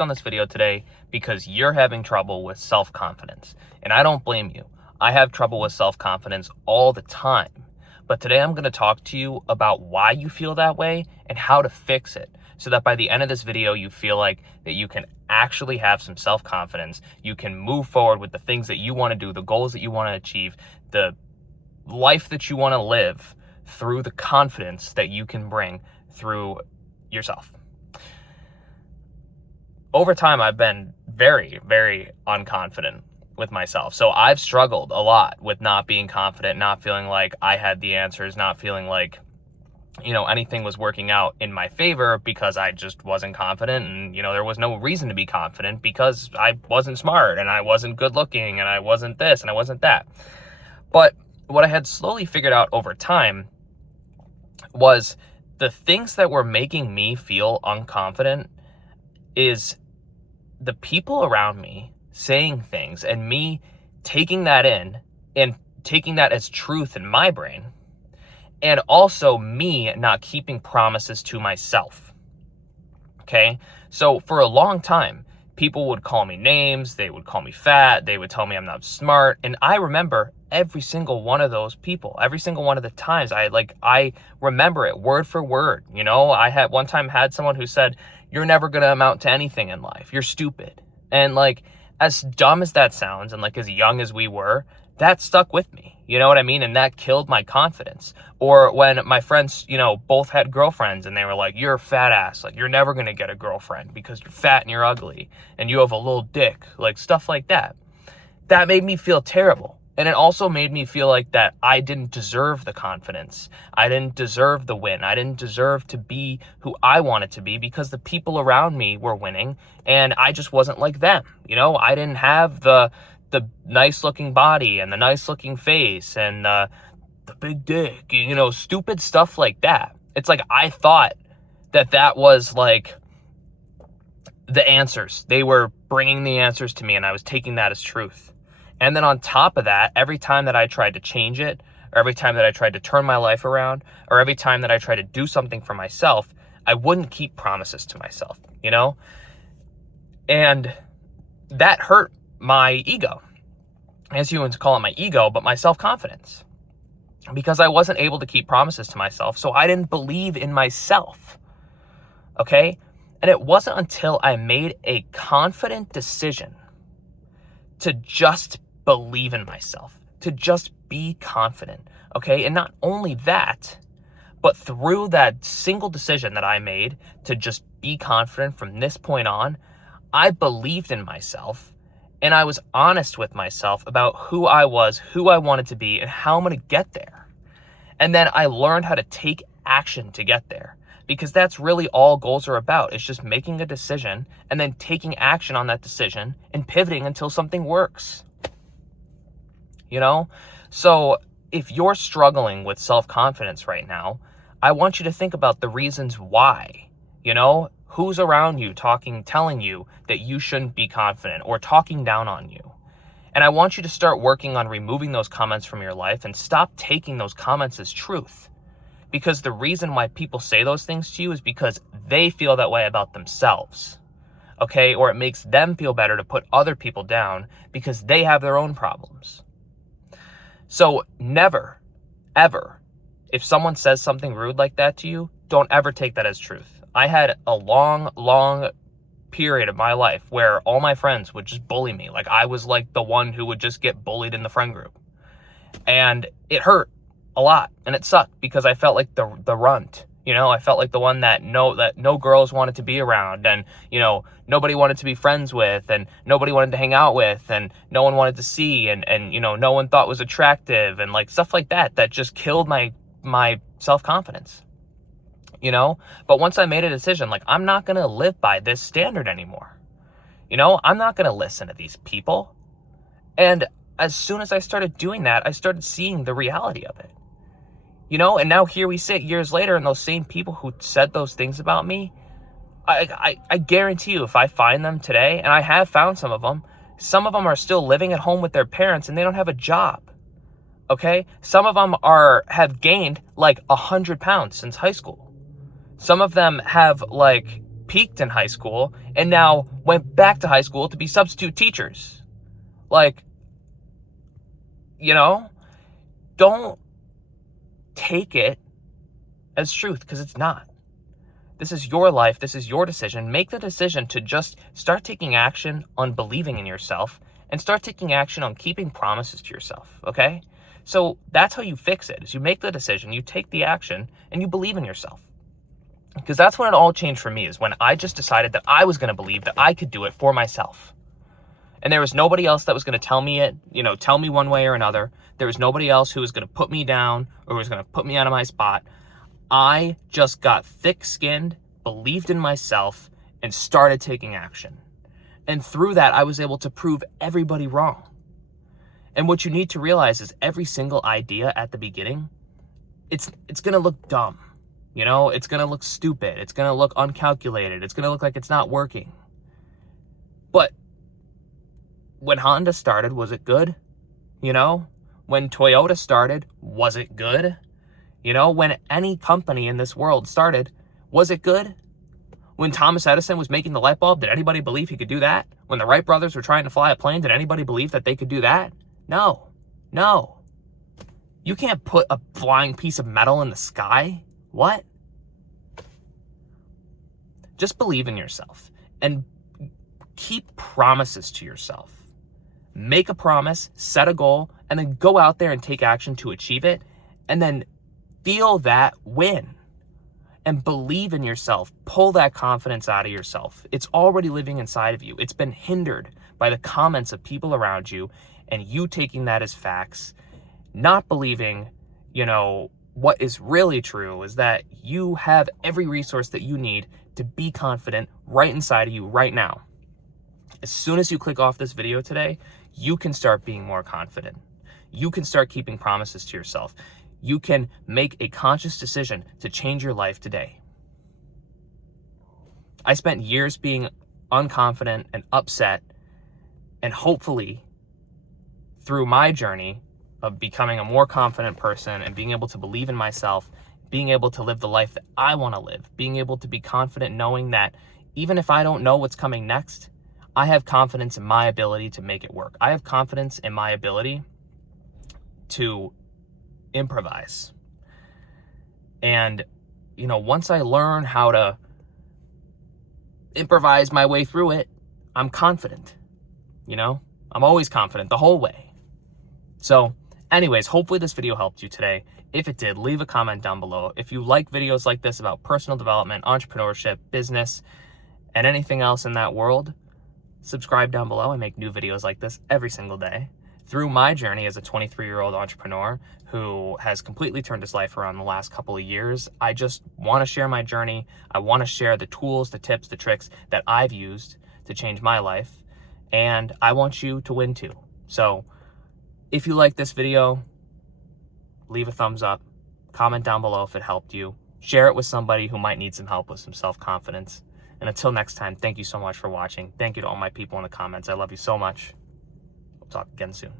on this video today because you're having trouble with self-confidence. And I don't blame you. I have trouble with self-confidence all the time. But today I'm going to talk to you about why you feel that way and how to fix it, so that by the end of this video, you feel like that you can actually have some self-confidence. You can move forward with the things that you want to do, the goals that you want to achieve, the life that you want to live through the confidence that you can bring through yourself. Over time, I've been very, very unconfident with myself. So I've struggled a lot with not being confident, not feeling like I had the answers, not feeling like, anything was working out in my favor because I just wasn't confident. And, there was no reason to be confident because I wasn't smart and I wasn't good looking and I wasn't this and I wasn't that. But what I had slowly figured out over time was the things that were making me feel unconfident is the people around me saying things and me taking that in and taking that as truth in my brain, and also me not keeping promises to myself. Okay? So for a long time, people would call me names, they would call me fat, they would tell me I'm not smart, and I remember every single one of those people, every single one of the times. I remember it word for word. I had one time had someone who said, "You're never going to amount to anything in life. You're stupid." And as dumb as that sounds, and as young as we were, that stuck with me. You know what I mean? And that killed my confidence. Or when my friends, both had girlfriends and they were like, "You're a fat ass. You're never going to get a girlfriend because you're fat and you're ugly and you have a little dick," stuff like that. That made me feel terrible. And it also made me feel like that I didn't deserve the confidence. I didn't deserve the win. I didn't deserve to be who I wanted to be because the people around me were winning and I just wasn't like them. I didn't have the nice looking body and the nice looking face and the big dick, stupid stuff like that. It's like I thought that was the answers. They were bringing the answers to me and I was taking that as truth. And then on top of that, every time that I tried to change it, or every time that I tried to turn my life around, or every time that I tried to do something for myself, I wouldn't keep promises to myself, And that hurt my ego. As humans call it my ego, but my self-confidence. Because I wasn't able to keep promises to myself, so I didn't believe in myself. Okay? And it wasn't until I made a confident decision to just believe in myself, to just be confident, okay? And not only that, but through that single decision that I made to just be confident from this point on, I believed in myself and I was honest with myself about who I was, who I wanted to be, and how I'm going to get there. And then I learned how to take action to get there, because that's really all goals are about. It's just making a decision and then taking action on that decision and pivoting until something works. So if you're struggling with self-confidence right now, I want you to think about the reasons why. Who's around you telling you that you shouldn't be confident or talking down on you. And I want you to start working on removing those comments from your life and stop taking those comments as truth. Because the reason why people say those things to you is because they feel that way about themselves. Okay? Or it makes them feel better to put other people down because they have their own problems. So never, ever, if someone says something rude like that to you, don't ever take that as truth. I had a long, long period of my life where all my friends would just bully me. I was the one who would just get bullied in the friend group. And it hurt a lot and it sucked because I felt like the runt. I felt like the one that no girls wanted to be around, and nobody wanted to be friends with, and nobody wanted to hang out with, and no one wanted to see, and no one thought was attractive, and stuff like that just killed my self-confidence. But once I made a decision, I'm not going to live by this standard anymore. I'm not going to listen to these people. And as soon as I started doing that, I started seeing the reality of it. And now here we sit years later, and those same people who said those things about me, I guarantee you, if I find them today, and I have found some of them are still living at home with their parents and they don't have a job. Okay? Some of them have gained 100 pounds since high school. Some of them have peaked in high school and now went back to high school to be substitute teachers. Like, you know, don't take it as truth, because it's not. This is your life. This is your decision. Make the decision to just start taking action on believing in yourself and start taking action on keeping promises to yourself, okay? So that's how you fix it, is you make the decision, you take the action, and you believe in yourself. Because that's when it all changed for me, is when I just decided that I was going to believe that I could do it for myself. And there was nobody else that was going to tell me it, tell me one way or another. There was nobody else who was going to put me down or was going to put me out of my spot. I just got thick-skinned, believed in myself, and started taking action. And through that, I was able to prove everybody wrong. And what you need to realize is every single idea at the beginning, it's going to look dumb. It's going to look stupid. It's going to look uncalculated. It's going to look like it's not working. But when Honda started, was it good? When Toyota started, was it good? When any company in this world started, was it good? When Thomas Edison was making the light bulb, did anybody believe he could do that? When the Wright brothers were trying to fly a plane, did anybody believe that they could do that? No. You can't put a flying piece of metal in the sky. What? Just believe in yourself and keep promises to yourself. Make a promise, set a goal, and then go out there and take action to achieve it, and then feel that win. And believe in yourself. Pull that confidence out of yourself. It's already living inside of you. It's been hindered by the comments of people around you and you taking that as facts, not believing, what is really true is that you have every resource that you need to be confident right inside of you right now. As soon as you click off this video today, you can start being more confident. You can start keeping promises to yourself. You can make a conscious decision to change your life today. I spent years being unconfident and upset, and hopefully through my journey of becoming a more confident person and being able to believe in myself, being able to live the life that I want to live, being able to be confident knowing that even if I don't know what's coming next, I have confidence in my ability to make it work. I have confidence in my ability to improvise. And, once I learn how to improvise my way through it, I'm confident. I'm always confident the whole way. So anyways, hopefully this video helped you today. If it did, leave a comment down below. If you like videos like this about personal development, entrepreneurship, business, and anything else in that world, subscribe down below. I make new videos like this every single day. Through my journey as a 23-year-old entrepreneur who has completely turned his life around the last couple of years, I just want to share my journey. I want to share the tools, the tips, the tricks that I've used to change my life. And I want you to win too. So if you like this video, leave a thumbs up, comment down below if it helped you, share it with somebody who might need some help with some self-confidence. And until next time, thank you so much for watching. Thank you to all my people in the comments. I love you so much. We'll talk again soon.